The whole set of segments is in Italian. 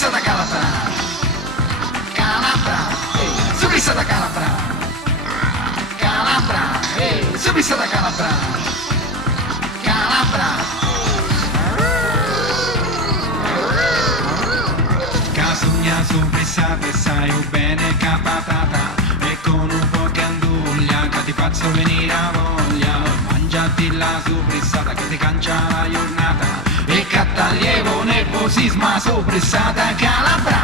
Subrissata Calabra, Calabra, subrissata Calabra, Calabra, subrissata Calabra, Calabra. Casugna subrissata e sai bene capatata e con un po' che anduglia che ti faccio venire a voglia. Mangiati la subrissata che ti cancia la giornata e cattaglievo nervosisma subrissata Calabra.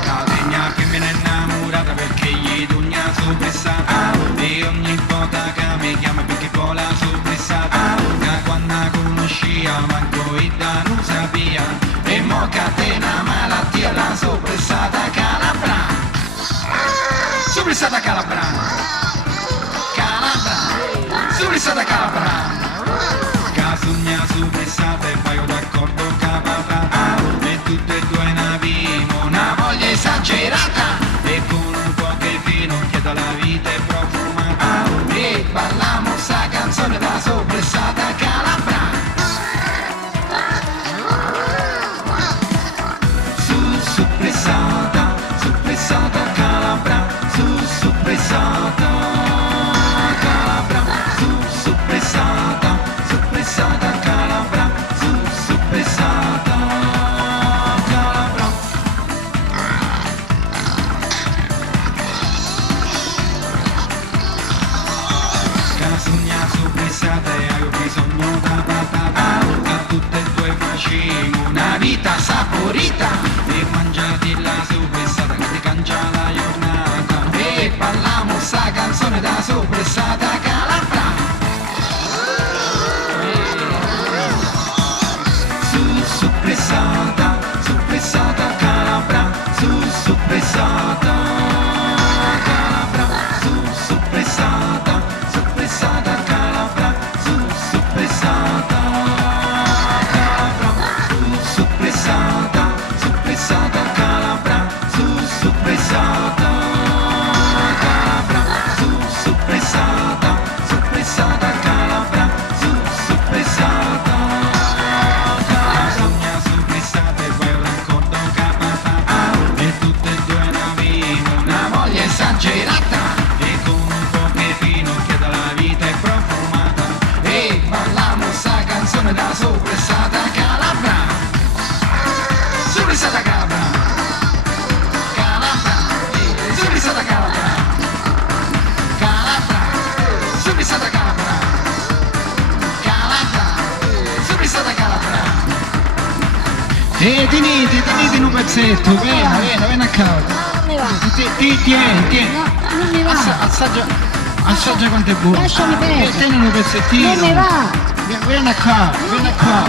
Casegna che me ne è innamorata perché gli dugna subrissata e ogni volta che mi chiama perché poi la subrissata che quando conoscia manco il non sapia e mo catena malattia la subrissata Calabra. Subrissata Calabra, Calabra, subrissata Calabra. Casugna subrissata e paio d'accordo capatata e tutte e due ne abbiamo una voglia esagerata e con un po' che vino che la vita è profumata e balliamo sta canzone da subrissata Calabra. Subrissata, subrissata Calabra, subrissata Calabra, subrissata, subrissata Calabra, subrissata Calabra. Casugna subrissata e hai bisogno da patata a tutte e due facciamo una vita saporita e mangiati la subrissata che ti cancia la giornata e balliamo sta canzone da subrissata Calabra. Subrissata, subrissata Calabra, subrissata Calabra, subrissata, subrissata Calabra, subrissata Calabra, subrissata, subrissata Calabra, subrissata Calabra, subrissata, subrissata Calabra, subrissata Casugna subrissata e poi un raccordo capatata e tutte e due ne abbiamo una voglia esagerata e con un po' che fino che dalla vita è profumata e balliamo sta canzone da subrissata Calabra. Subrissata Calabra, Calabra, subrissata Calabra, Calabra, subrissata Calabra, Calabra, subrissata Calabra. Tenete un pezzetto, vieni a casa. Non mi va. Tieni. No, non mi va. Assaggia quanto è buono. Lasciami perdere. Tieni un pezzettino. Non mi va. Vieni qua,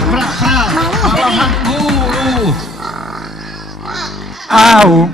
bravo. Ma non Au.